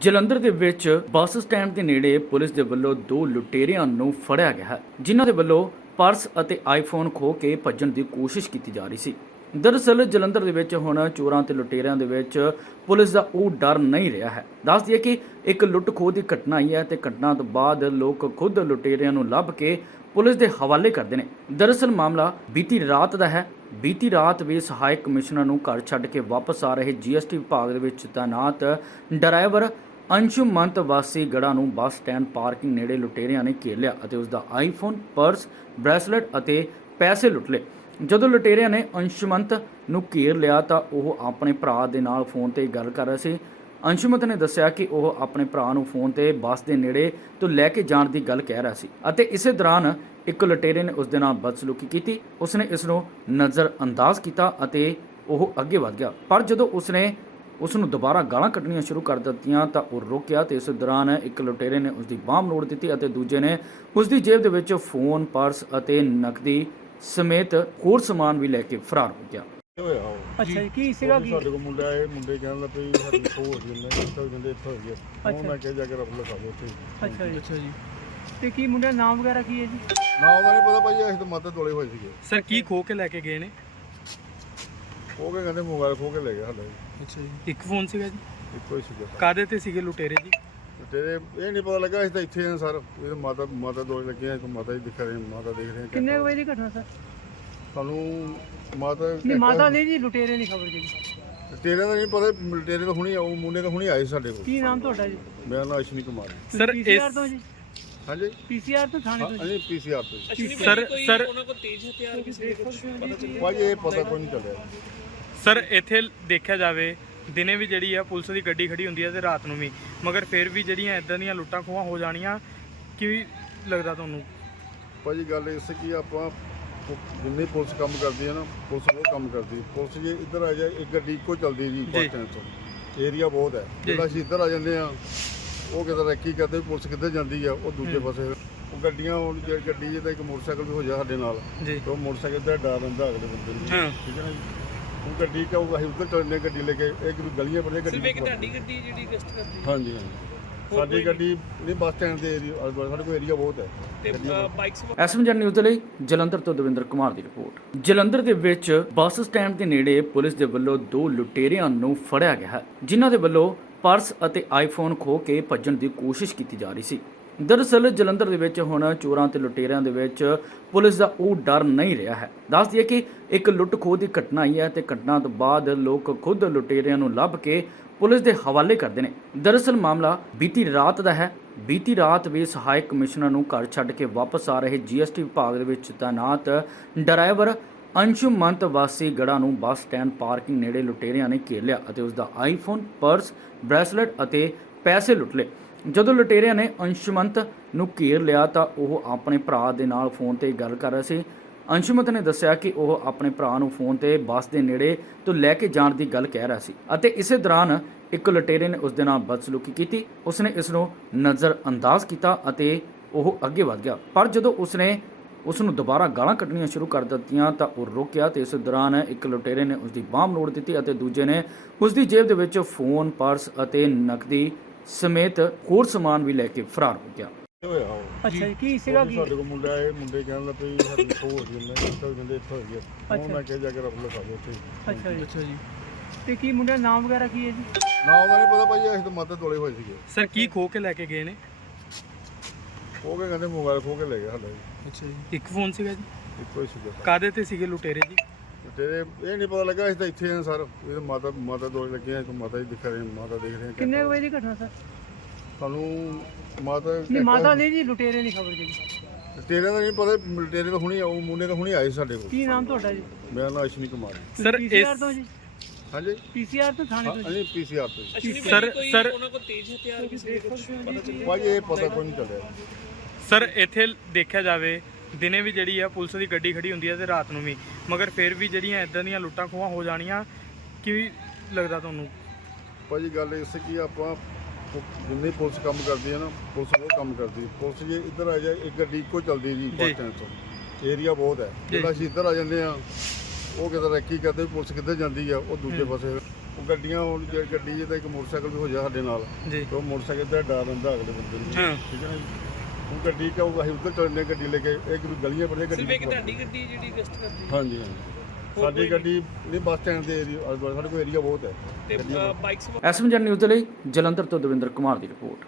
ਜਲੰਧਰ ਦੇ ਵਿੱਚ bus stand ਦੇ ਨੇੜੇ ਪੁਲਿਸ ਦੇ ਵੱਲੋਂ ਦੋ ਲੁਟੇਰਿਆਂ ਨੂੰ ਫੜਿਆ ਗਿਆ ਹੈ, ਜਿਨ੍ਹਾਂ ਦੇ ਵੱਲੋਂ ਪਰਸ ਅਤੇ ਆਈਫੋਨ ਖੋਹ ਕੇ ਭੱਜਣ ਦੀ ਕੋਸ਼ਿਸ਼ ਕੀਤੀ ਜਾ ਰਹੀ ਸੀ। ਦਰਅਸਲ, ਜਲੰਧਰ ਦੇ ਵਿੱਚ ਹੁਣ ਚੋਰਾਂ ਤੇ ਲੁਟੇਰਿਆਂ ਦੇ ਵਿੱਚ ਪੁਲਿਸ ਦਾ ਉਹ ਡਰ ਨਹੀਂ ਰਿਹਾ ਹੈ। ਦੱਸ ਦਈਏ ਕਿ ਇੱਕ ਲੁੱਟ ਖੋਹ ਦੀ ਘਟਨਾ ਹੀ ਹੈ ਤੇ ਘਟਨਾ ਤੋਂ ਬਾਅਦ ਲੋਕ ਖੁਦ ਲੁਟੇਰਿਆਂ ਨੂੰ ਲੱਭ ਕੇ ਪੁਲਿਸ ਦੇ ਹਵਾਲੇ ਕਰਦੇ ਨੇ। ਦਰਅਸਲ, ਮਾਮਲਾ ਬੀਤੀ ਰਾਤ ਦਾ ਹੈ। ਬੀਤੀ ਰਾਤ ਵੀ ਸਹਾਇਕ ਕਮਿਸ਼ਨਰ ਨੂੰ ਘਰ ਛੱਡ ਕੇ ਵਾਪਸ ਆ ਰਹੇ ਜੀਐਸਟੀ ਵਿਭਾਗ ਦੇ ਵਿੱਚ ਤਾਇਨਾਤ ਡਰਾਈਵਰ ਅੰਸ਼ੁਮੰਤ ਵਾਸੀ ਗੜਾ ਨੂੰ ਬੱਸ ਸਟੈਂਡ ਪਾਰਕਿੰਗ ਨੇੜੇ ਲੁਟੇਰਿਆਂ ਨੇ ਘੇਰ ਲਿਆ ਅਤੇ ਉਸ ਦਾ ਆਈਫੋਨ, ਪਰਸ, ਬ੍ਰੈਸਲੇਟ ਅਤੇ ਪੈਸੇ ਲੁੱਟ ਲਏ। ਜਦੋਂ ਲੁਟੇਰਿਆਂ ਨੇ ਅੰਸ਼ੁਮੰਤ ਨੂੰ ਘੇਰ ਲਿਆ ਤਾਂ ਉਹ ਆਪਣੇ ਭਰਾ ਦੇ ਨਾਲ ਫੋਨ ਤੇ ਗੱਲ ਕਰ ਰਿਹਾ ਸੀ। ਅੰਸ਼ੁਮੰਤ ਨੇ ਦੱਸਿਆ ਕਿ ਉਹ ਆਪਣੇ ਭਰਾ ਨੂੰ ਫੋਨ ਤੇ ਬੱਸ ਦੇ ਨੇੜੇ ਤੋਂ ਲੈ ਕੇ ਜਾਣ ਦੀ ਗੱਲ ਕਹਿ ਰਿਹਾ ਸੀ ਅਤੇ ਇਸੇ ਦੌਰਾਨ ਇੱਕ ਲੁਟੇਰੇ ਨੇ ਉਸ ਦੇ ਨਾਲ ਬਦਸਲੂਕੀ ਕੀਤੀ। ਉਸਨੇ ਇਸ ਨੂੰ ਨਜ਼ਰ ਅੰਦਾਜ਼ ਕੀਤਾ ਅਤੇ ਉਹ ਅੱਗੇ ਵਧ ਗਿਆ। ਪਰ ਜਦੋਂ ਉਸਨੇ ਉਸ ਨੂੰ ਦੁਬਾਰਾ ਗਾਲਾਂ ਕੱਢਣੀਆਂ ਸ਼ੁਰੂ ਕਰ ਦਿੱਤੀਆਂ ਤਾਂ ਉਹ ਰੁਕਿਆ ਤੇ ਇਸ ਦੌਰਾਨ ਇੱਕ ਲੁਟੇਰੇ ਨੇ ਉਸ ਦੀ ਬਾਹ ਮੋੜ ਦਿੱਤੀ ਅਤੇ ਦੂਜੇ ਨੇ ਉਸ ਦੀ ਜੇਬ ਦੇ ਵਿੱਚ ਫੋਨ ਪਰਸ ਅਤੇ ਨਕਦੀ ਸਮੇਤ ਹੋਰ ਸਮਾਨ ਵੀ ਲੈ ਕੇ ਫਰਾਰ ਹੋ ਗਿਆ। ਹੋਇਆ? ਉਹ ਅੱਛਾ ਜੀ ਕੀ ਸੀਗਾ ਕੀ? ਸਾਡੇ ਕੋਲ ਮੁੰਡਾ ਆਏ ਮੁੰਡੇ ਕਹਿਣ ਲੱਗੇ ਵੀ ਸਾਡੀ ਖੋ ਹੋ ਗਈ ਮੈਂ ਇੱਥੇ ਬੰਦੇ ਇੱਥੇ ਹੋ ਗਿਆ ਉਹ ਅੱਛਾ। ਮੈਂ ਕਿਹਾ ਜਾ ਕੇ ਰੱਬ ਲਿਖਾ ਦਿਓ ਉੱਥੇ। ਅੱਛਾ ਜੀ। ਅੱਛਾ ਜੀ। ਤੇ ਕੀ ਮੁੰਡੇ ਦਾ ਨਾਮ ਵਗੈਰਾ ਕੀ ਹੈ ਜੀ? ਨਾ ਉਹਦਾ ਨਹੀਂ ਪਤਾ ਭਾਈ ਅਸੀਂ ਤਾਂ ਮਾਤੇ ਤੋਲੇ ਹੋਏ ਸੀਗੇ। ਸਰ ਕੀ ਖੋ ਕੇ ਲੈ ਕੇ ਗਏ ਨੇ? ਉਹ ਕੇ ਕਹਿੰਦੇ ਮੋਬਾਈਲ ਖੋ ਕੇ ਲੈ ਗਿਆ ਸਾਡਾ। ਜੀ। ਅੱਛਾ ਜੀ। ਇੱਕ ਫੋਨ ਸੀਗਾ ਜੀ? ਇੱਕੋ ਹੀ ਸੀਗਾ। ਕਾਦੇ ਤੇ ਸੀਗੇ ਲੁਟੇਰੇ ਜੀ? ਤੇਰੇ ਇਹ ਨਹੀਂ ਪਤਾ ਲੱਗਾ ਅਸੀਂ ਤਾਂ ਇੱਥੇ ਆ ਸਰ। ਇਹ ਮਾਤਾ ਮਾਤਾ ਤੋਲੇ ਲੱਗੇ ਆ ਇੱਕ ਮਾਤਾ ਜੀ ਦਿਖ ਰਹੇ ਮਾਤਾ ਦੇਖ ਰਹੇ ਕਿੰਨੇ ਵਜੇ ਦੀ ਘਟਨਾ ਸਰ? ਸਾਨੂੰ ਮਾਤਾ ਨਹੀਂ ਮਾਤਾ ਨਹੀਂ ਜੀ ਲੁਟੇਰੇ ਨਹੀਂ ਖਬਰ ਜੀ ਤੇਰੇ ਦਾ ਨਹੀਂ ਪਤਾ ਤੇਰੇ ਤਾਂ ਹੁਣੀ ਉਹ ਮੁੰਡੇ ਤਾਂ ਹੁਣੀ ਆਏ ਸਾਡੇ ਕੋਲ। ਕੀ ਨਾਮ ਤੁਹਾਡਾ ਜੀ? ਮੇਰਾ ਨਾਮ ਅਸ਼ਵਨੀ ਕੁਮਾਰ ਹੈ। ਸਰ ਇਸ ਤੋਂ ਜੀ? ਹਾਂਜੀ ਪੀਸੀਆਰ ਤੋਂ ਥਾਣੇ ਤੋਂ ਜੀ ਹਾਂਜੀ ਪੀਸੀਆਰ ਤੋਂ ਜੀ। ਸਰ ਸਰ ਭਾਈ ਇਹ ਪਤਾ ਕੋਈ ਨਹੀਂ ਚੱਲਿਆ ਸਰ ਇੱਥੇ ਦੇਖਿਆ ਜਾਵੇ ਦਿਨੇ ਵੀ ਜਿਹੜੀ ਆ ਪੁਲਿਸ ਦੀ ਗੱਡੀ ਖੜੀ ਹੁੰਦੀ ਹੈ ਤੇ ਰਾਤ ਨੂੰ ਵੀ ਮਗਰ ਫਿਰ ਵੀ ਜਿਹੜੀਆਂ ਇਦਾਂ ਦੀਆਂ ਲੁੱਟਾਂ ਖੋਹਾਂ ਹੋ ਜਾਣੀਆਂ ਕੀ ਲੱਗਦਾ ਤੁਹਾਨੂੰ ਭਾਜੀ ਗੱਲ ਇਸ ਕੀ ਆਪਾਂ ਪੁ- ਜਿੰਨੀ ਪੁਲਿਸ ਕੰਮ ਕਰਦੀ ਹੈ ਨਾ ਪੁਲਿਸ ਉਹ ਕੰਮ ਕਰਦੀ ਹੈ। ਪੁਲਿਸ ਜੇ ਇੱਧਰ ਆ ਜਾਏ ਇੱਕ ਗੱਡੀ ਇੱਕੋ ਚੱਲਦੀ ਜੀ ਬੱਸ ਜੀ। ਸਟੈਂਡ ਤੋਂ ਏਰੀਆ ਬਹੁਤ ਹੈ ਜੀ। ਜਦੋਂ ਅਸੀਂ ਇੱਧਰ ਆ ਜਾਂਦੇ ਆ ਉਹ ਕਿਤੇ ਰੈਕੀ ਕਰਦੇ ਵੀ ਪੁਲਿਸ ਕਿੱਧਰ ਜਾਂਦੀ ਆ? ਉਹ ਦੂਜੇ। ਪਾਸੇ। ਉਹ ਗੱਡੀਆਂ ਹੁਣ ਜੇ ਗੱਡੀ ਜੇ ਤਾਂ ਇੱਕ ਮੋਟਰਸਾਈਕਲ ਵੀ ਹੋ ਜਾ ਸਾਡੇ ਨਾਲ। ਜੀ। ਤੇ ਉਹ ਮੋਟਰਸਾਈਕਲ ਦਾ ਡਰ ਰਹਿੰਦਾ ਅਗਲੇ ਬੰਦੇ ਨੂੰ। ਹਾਂ। ਠੀਕ ਹੈ ਨਾ ਜੀ? ਉਹ ਗੱਡੀ ਕਿ ਉਹ ਅਸੀਂ ਉੱਧਰ ਚੱਲਦੇ ਹਾਂ ਗੱਡੀ ਲੈ ਕੇ। ਇਹ ਕਿ ਗਲੀਆਂ ਪਰ ਗੱਡੀ ਸਿਰਫ ਇੱਕ ਤੁਹਾਡੀ ਗੱਡੀ ਜਿਹੜੀ ਰੈਸਟ ਕਰਦੀ ਹਾਂਜੀ ਹਾਂਜੀ। ਸਾਡੀ ਗੱਡੀ ਨਹੀਂ ਬੱਸ ਸਟੈਂਡ ਦੇ ਏਰੀਆ ਸਾਡੇ ਕੋਲ ਏਰੀਆ ਬਹੁਤ ਹੈ। ਐਸਐਮਜਨ ਨਿਊਜ਼ ਦੇ ਲਈ ਜਲੰਧਰ ਤੋਂ ਦਵਿੰਦਰ ਕੁਮਾਰ ਦੀ ਰਿਪੋਰਟ। ਜਲੰਧਰ ਦੇ ਵਿੱਚ ਬੱਸ ਸਟੈਂਡ ਦੇ ਨੇੜੇ ਪੁਲਿਸ ਦੇ ਵੱਲੋਂ ਦੋ ਲੁਟੇਰਿਆਂ ਨੂੰ ਫੜਿਆ ਗਿਆ ਹੈ ਜਿਨ੍ਹਾਂ ਦੇ ਵੱਲੋਂ ਪਰਸ ਅਤੇ ਆਈਫੋਨ ਖੋਹ ਕੇ ਭੱਜਣ ਦੀ ਕੋਸ਼ਿਸ਼ ਕੀਤੀ ਜਾ ਰਹੀ ਸੀ। ਦਰਅਸਲ ਜਲੰਧਰ ਦੇ ਵਿੱਚ ਹੁਣ ਚੋਰਾਂ ਤੇ ਲੁਟੇਰਿਆਂ ਦੇ ਵਿੱਚ ਪੁਲਿਸ ਦਾ ਉਹ ਡਰ ਨਹੀਂ ਰਿਹਾ ਹੈ। ਦੱਸ ਦਈਏ ਕਿ ਇੱਕ ਲੁੱਟ ਖੋਹ ਦੀ ਘਟਨਾ ਆਈ ਹੈ ਤੇ ਘਟਨਾ ਤੋਂ ਬਾਅਦ ਲੋਕ ਖੁਦ ਲੁਟੇਰਿਆਂ ਨੂੰ ਲੱਭ ਕੇ ਪੁਲਿਸ ਦੇ ਹਵਾਲੇ ਕਰਦੇ ਨੇ। ਦਰਅਸਲ ਮਾਮਲਾ ਬੀਤੀ ਰਾਤ ਦਾ ਹੈ। ਬੀਤੀ ਰਾਤ ਵੀ ਸਹਾਇਕ ਕਮਿਸ਼ਨਰ ਨੂੰ ਘਰ ਛੱਡ ਕੇ ਵਾਪਸ ਆ ਰਹੇ ਜੀਐਸਟੀ ਵਿਭਾਗ ਦੇ ਵਿੱਚ ਤਾਇਨਾਤ ਡਰਾਈਵਰ ਅੰਸ਼ੁਮੰਤ ਵਾਸੀ ਗੜਾ ਨੂੰ ਬੱਸ ਸਟੈਂਡ ਪਾਰਕਿੰਗ ਨੇੜੇ ਲੁਟੇਰਿਆਂ ਨੇ ਘੇਰ ਲਿਆ ਅਤੇ ਉਸ ਦਾ ਆਈਫੋਨ, ਪਰਸ, ਬ੍ਰੈਸਲੈਟ ਅਤੇ ਪੈਸੇ ਲੁੱਟ ਲਏ। ਜਦੋਂ ਲੁਟੇਰਿਆਂ ਨੇ ਅੰਸ਼ੁਮੰਤ ਨੂੰ ਘੇਰ ਲਿਆ ਤਾਂ ਉਹ ਆਪਣੇ ਭਰਾ ਦੇ ਨਾਲ ਫੋਨ ਤੇ ਗੱਲ ਕਰ ਰਿਹਾ ਸੀ। ਅੰਸ਼ੁਮੰਤ ਨੇ ਦੱਸਿਆ ਕਿ ਉਹ ਆਪਣੇ ਭਰਾ ਨੂੰ ਫੋਨ ਤੇ ਬੱਸ ਦੇ ਨੇੜੇ ਤੋਂ ਲੈ ਕੇ ਜਾਣ ਦੀ ਗੱਲ ਕਹਿ ਰਿਹਾ ਸੀ ਅਤੇ ਇਸੇ ਦੌਰਾਨ ਇੱਕ ਲੁਟੇਰੇ ਨੇ ਉਸ ਦੇ ਨਾਲ ਬਦਸਲੂਕੀ ਕੀਤੀ। ਉਸਨੇ ਇਸ ਨੂੰ ਨਜ਼ਰ ਅੰਦਾਜ਼ ਕੀਤਾ ਅਤੇ ਉਹ ਅੱਗੇ ਵਧ ਗਿਆ। ਪਰ ਜਦੋਂ ਉਸਨੇ ਉਸ ਨੂੰ ਦੁਬਾਰਾ ਗਾਲਾਂ ਕੱਢਣੀਆਂ ਸ਼ੁਰੂ ਕਰ ਦਿੱਤੀਆਂ ਤਾਂ ਉਹ ਰੁਕਿਆ ਤੇ ਇਸ ਦੌਰਾਨ ਇੱਕ ਲੁਟੇਰੇ ਨੇ ਉਸ ਦੀ ਬਾਹ ਮੋੜ ਦਿੱਤੀ ਅਤੇ ਦੂਜੇ ਨੇ ਉਸ ਦੀ ਜੇਬ ਦੇ ਵਿੱਚ ਫੋਨ ਪਰਸ ਅਤੇ ਨਕਦੀ ਸਮੇਤ ਹੋਰ ਸਮਾਨ ਵੀ ਲੈ ਕੇ ਫਰਾਰ ਹੋ ਗਿਆ। ਇਹ ਹੋਇਆ? ਉਹ ਅੱਛਾ ਜੀ ਕੀ ਸੀਗਾ ਕੀ? ਸਾਡੇ ਕੋਲ ਮੁੰਡਾ ਆਏ ਮੁੰਡੇ ਕਹਿਣ ਲੱਗੇ ਵੀ ਸਾਡੀ ਖੋ ਹੋ ਗਈ ਮੈਂ ਇੱਥੇ ਬੰਦੇ ਇੱਥੇ ਹੋ ਗਿਆ ਉਹ। ਮੈਂ ਕਿਹਾ ਜਾ ਕੇ ਰੱਬ ਲਿਖਾ ਦਿਓ ਉੱਥੇ। ਅੱਛਾ ਜੀ। ਅੱਛਾ ਜੀ। ਤੇ ਕੀ ਮੁੰਡੇ ਨਾਮ ਵਗੈਰਾ ਕੀ ਹੈ ਜੀ? ਨਾ ਉਹਦਾ ਨਹੀਂ ਪਤਾ ਭਾਈ ਅਸੀਂ ਤਾਂ ਮਾਤੇ ਤੋਲੇ ਹੋਏ ਸੀਗੇ। ਸਰ ਕੀ ਖੋ ਕੇ ਲੈ ਕੇ ਗਏ ਨੇ? ਉਹ ਕੇ ਕਹਿੰਦੇ ਮੋਬਾਈਲ ਖੋ ਕੇ ਲੈ ਗਿਆ ਸਾਡਾ। ਜੀ। ਅੱਛਾ ਜੀ। ਇੱਕ ਫੋਨ ਸੀਗਾ ਜੀ? ਇੱਕੋ ਹੀ ਸੀਗਾ ਕਾਦੇ ਤੇ ਸੀਗੇ ਲੁਟੇਰੇ ਜੀ? ਤੇਰੇ ਇਹ ਨਹੀਂ ਪਤਾ ਲੱਗਾ ਅਸੀਂ ਤਾਂ ਇੱਥੇ ਆ ਸਰ। ਇਹ ਤਾਂ ਮਾਤਾ ਮਾਤਾ ਤੋਲੇ ਲੱਗੇ ਆ ਇੱਕ ਮਾਤਾ ਜੀ ਦਿਖ ਰਹੇ ਮਾਤਾ ਦੇਖ ਰਹੇ ਕਿੰਨੇ ਕੁ ਵਜੇ ਦੀ ਘਟਨਾ ਸਰ? ਸਾਨੂੰ ਮਾਤਾ ਨਹੀਂ ਮਾਤਾ ਨਹੀਂ ਜੀ ਲੁਟੇਰੇ ਨਹੀਂ ਖਬਰ ਜੀ ਤੇਰੇ ਦਾ ਨਹੀਂ ਪਤਾ ਤੇਰੇ ਤਾਂ ਹੁਣੀ ਉਹ ਮੁੰਡੇ ਤਾਂ ਹੁਣੀ ਆਏ ਸਾਡੇ ਕੋਲ। ਕੀ ਨਾਮ ਤੁਹਾਡਾ ਜੀ? ਮੇਰਾ ਨਾਮ ਅਸ਼ਵਨੀ ਕੁਮਾਰ ਹੈ। ਸਰ ਇਸ ਤੋਂ ਜੀ? ਹਾਂਜੀ ਪੀਸੀਆਰ ਤੋਂ ਥਾਣੇ ਤੋਂ ਜੀ ਹਾਂਜੀ ਪੀਸੀਆਰ ਤੋਂ ਜੀ। ਸਰ ਸਰ ਭਾਈ ਇਹ ਪਤਾ ਕੋਈ ਨਹੀਂ ਚੱਲਿਆ ਸਰ ਇੱਥੇ ਦੇਖਿਆ ਜਾਵੇ ਦਿਨੇ ਵੀ ਜਿਹੜੀ ਆ ਪੁਲਿਸ ਦੀ ਗੱਡੀ ਖੜੀ ਹੁੰਦੀ ਹੈ ਤੇ ਰਾਤ ਨੂੰ ਵੀ ਮਗਰ ਫਿਰ ਵੀ ਜਿਹੜੀਆਂ ਇਦਾਂ ਦੀਆਂ ਲੁੱਟਾਂ ਖੋਹਾਂ ਹੋ ਜਾਣੀਆਂ ਕੀ ਲੱਗਦਾ ਤੁਹਾਨੂੰ ਭਾਜੀ ਗੱਲ ਇਸ ਕੀ ਆਪਾਂ ਪੁ- ਜਿੰਨੀ ਪੁਲਿਸ ਕੰਮ ਕਰਦੀ ਹੈ ਨਾ ਪੁਲਿਸ ਉਹ ਕੰਮ ਕਰਦੀ ਹੈ। ਪੁਲਿਸ ਜੇ ਇੱਧਰ ਆ ਜਾਏ ਇੱਕ ਗੱਡੀ ਇੱਕੋ ਚੱਲਦੀ ਜੀ ਬੱਸ ਜੀ। ਸਟੈਂਡ ਤੋਂ ਏਰੀਆ ਬਹੁਤ ਹੈ ਜੀ। ਜਦੋਂ ਅਸੀਂ ਇੱਧਰ ਆ ਜਾਂਦੇ ਆ ਉਹ ਕਿਤੇ ਰੈਕੀ ਕਰਦੇ ਵੀ ਪੁਲਿਸ ਕਿੱਧਰ ਜਾਂਦੀ ਆ ਉਹ ਦੂਜੇ ਹੂੰ। ਪਾਸੇ। ਉਹ ਗੱਡੀਆਂ ਹੁਣ ਜੇ ਗੱਡੀ ਜੇ ਤਾਂ ਇੱਕ ਮੋਟਰਸਾਈਕਲ ਵੀ ਹੋ ਜਾ ਸਾਡੇ ਨਾਲ। ਜੀ। ਤੇ ਉਹ ਮੋਟਰਸਾਈਕਲ ਦਾ ਡਰ ਰਹਿੰਦਾ ਅਗਲੇ ਬੰਦੇ ਨੂੰ। ਹਾਂ। ਠੀਕ ਹੈ ਨਾ ਜੀ? ਉਹ ਗੱਡੀ ਕਿਉਂ ਅਸੀਂ ਉੱਧਰ ਚੱਲਨੇ ਗੱਡੀ ਲੈ ਕੇ ਇੱਕ ਵੀ ਗਲੀਆਂ ਪਰ ਗੱਡੀ ਸਿਰਫ ਇੱਕ ਤੁਹਾਡੀ ਗੱਡੀ ਜਿਹੜੀ ਰੈਸਟ ਕਰਦੀ ਹਾਂਜੀ ਹਾਂਜੀ। ਸਾਡੀ ਗੱਡੀ ਨਹੀਂ। ਬੱਸ ਸਟੈਂਡ ਦੇ ਏਰੀਆ ਸਾਡੇ ਕੋਲ ਏਰੀਆ ਬਹੁਤ ਹੈ। ਤੇ ਬਾਈਕਸ ਐਸਐਮਜਨ ਨਿਊਜ਼ ਦੇ ਲਈ ਜਲੰਧਰ ਤੋਂ ਦਵਿੰਦਰ ਕੁਮਾਰ ਦੀ ਰਿਪੋਰਟ।